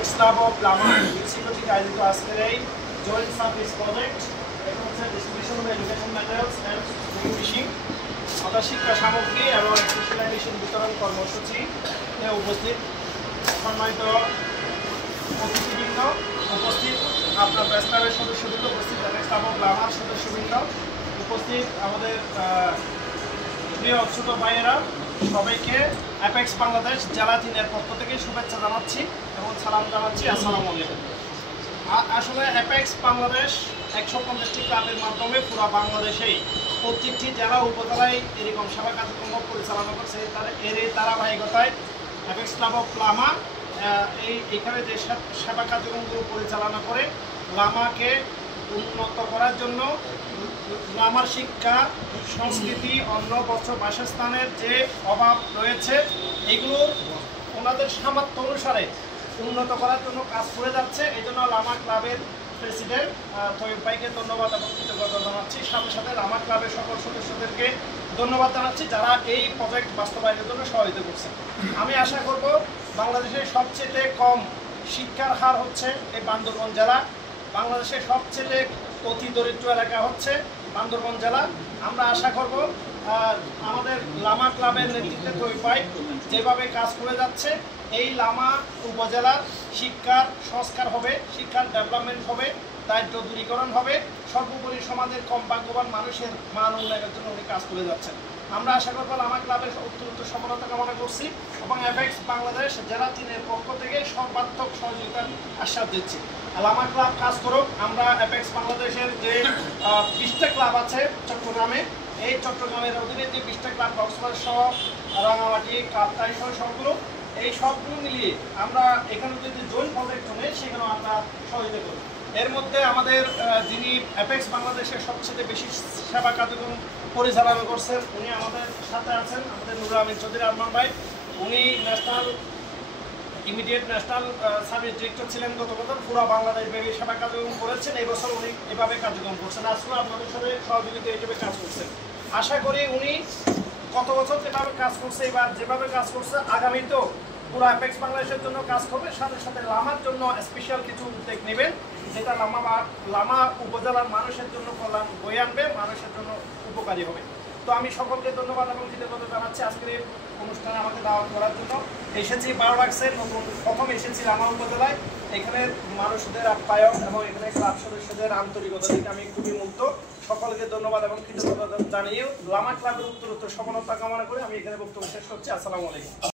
Apex club of lama UC কর্তৃক আয়োজিত আজকের এই জয়েন্ট সার্ভিস প্রজেক্ট এটা হচ্ছে distribution of education materials and fishing অর্থাৎ শিক্ষা সামগ্রী এবং স্পেশালাইজেশন বিতরণ কর্মসূচি উপস্থিত সম্মানিত অতিথিবৃন্দ, উপস্থিত আপনার প্রেস ক্লাবের সদস্যবৃন্দ, উপস্থিত অ্যাপেক্স ক্লাব অফ লামার সদস্যবৃন্দ, উপস্থিত আমাদের প্রিয় ছোট ভাইয়েরা, সবাইকে অ্যাপেক্স বাংলাদেশ জেলা 3-এর পক্ষ থেকে শুভেচ্ছা জানাচ্ছি এবং সালাম জানাচ্ছি। আসসালামু আলাইকুম। আসলে অ্যাপেক্স বাংলাদেশ 150টি ক্লাবের মাধ্যমে পুরো বাংলাদেশেই প্রত্যেকটি জেলা উপজেলায় এরকম সেবা কার্যক্রম পরিচালনা করছে। এর ধারাবাহিকতায় অ্যাপেক্স ক্লাব অফ লামা এখানে যে সেবা কার্যক্রমগুলো পরিচালনা করে লামাকে উন্নত করার জন্য লামার শিক্ষা, সংস্কৃতি, অন্ন, বস্ত্র, বাসস্থানের যে অভাব রয়েছে এগুলো ওনাদের সামর্থ্য অনুসারে উন্নত করার জন্য কাজ করে যাচ্ছে। এই জন্য লামা ক্লাবের প্রেসিডেন্ট তৈয়ব ভাইকে ধন্যবাদ এবং কৃতজ্ঞতা জানাচ্ছি। সাথে সাথে লামা ক্লাবের সকল সদস্যদেরকে ধন্যবাদ জানাচ্ছি যারা এই প্রজেক্ট বাস্তবায়নের জন্য সহায়তা করছেন। আমি আশা করব বাংলাদেশের সবচেয়ে কম শিক্ষার হার হচ্ছে এই বান্দরবান জেলা, বাংলাদেশের সবচেয়ে অতি দরিদ্র এলাকা হচ্ছে বান্দরবান জেলা। আমরা আশা করব আমাদের লামা ক্লাবের নেতৃত্বে তৈরি পাই যেভাবে কাজ করে যাচ্ছে এই লামা উপজেলার শিক্ষার সংস্কার হবে, শিক্ষার ডেভেলপমেন্ট হবে, দারিদ্র দূরীকরণ হবে, সর্বোপরি সমাজের কম ভাগ্যবান মানুষের মান উন্নয়নের জন্য উনি কাজ করে যাচ্ছেন। আমরা আশা করব লামা ক্লাবের উত্তরোত্তর সফলতা কামনা করছি এবং অ্যাপেক্স বাংলাদেশ জেলা 3-এর পক্ষ থেকে সর্বাত্মক সহযোগিতার আশ্বাস দিচ্ছি। লামা ক্লাব কাজ করুক। আমরা অ্যাপেক্স বাংলাদেশের যে 20টা ক্লাব আছে চট্টগ্রামে, এই চট্টগ্রামের অধীনে যে 20টা ক্লাব, কক্সবাজার সহ রাঙামাটি, কাপ্তাই সহ সবগুলো, এই সবগুলো মিলিয়ে আমরা এখানে যদি জয়েন্ট প্রজেক্ট নেই সেখানেও আমরা সহযোগিতা করি। এর মধ্যে আমাদের যিনি অ্যাপেক্স বাংলাদেশের সবচেয়ে বেশি সেবা কার্যক্রম পরিচালনা করছেন উনি আমাদের সাথে আছেন, আমাদের নুরুল আমিন চৌধুরী আরমান ভাই। উনি ইমিডিয়েট ন্যাশনাল সার্ভিস ডিরেক্টর ছিলেন গত বছর, পুরো বাংলাদেশ ব্যাপী সেবা কার্যক্রম করেছেন। এই বছর উনি এভাবে কার্যক্রম করছেন, আজকেও আপনাদের সাথে সহযোগিতা হিসেবে কাজ করছেন। আশা করি উনি কত বছর যেভাবে কাজ করছে, এবার যেভাবে কাজ করছে আগামীতেও পুরো অ্যাপেক্স বাংলাদেশের জন্য কাজ করবে। সাথে সাথে লামার জন্য স্পেশাল কিছু উদ্যোগ নেবেন যেটা লামা উপজেলার মানুষের জন্য কল্যাণ বয়ে আনবে, মানুষের জন্য উপকারী হবে। তো আমি সকলকে ধন্যবাদ এবং কৃতজ্ঞতা জানাচ্ছি আজকের এই অনুষ্ঠানে আমাকে দাওয়াত করার জন্য। এসেছি ভালো লাগছে, প্রথম এসেছি লামা উপজেলায়। এখানে মানুষদের আপ্যায়ন এবং এখানে ক্লাব সদস্যদের আন্তরিকতা থেকে আমি খুবই মুগ্ধ। সকলকে ধন্যবাদ এবং কৃতজ্ঞতা জানিয়ে লামা ক্লাবের উত্তরোত্তর সফলতা কামনা করে আমি এখানে বক্তব্য শেষ করছি। আসসালামু আলাইকুম।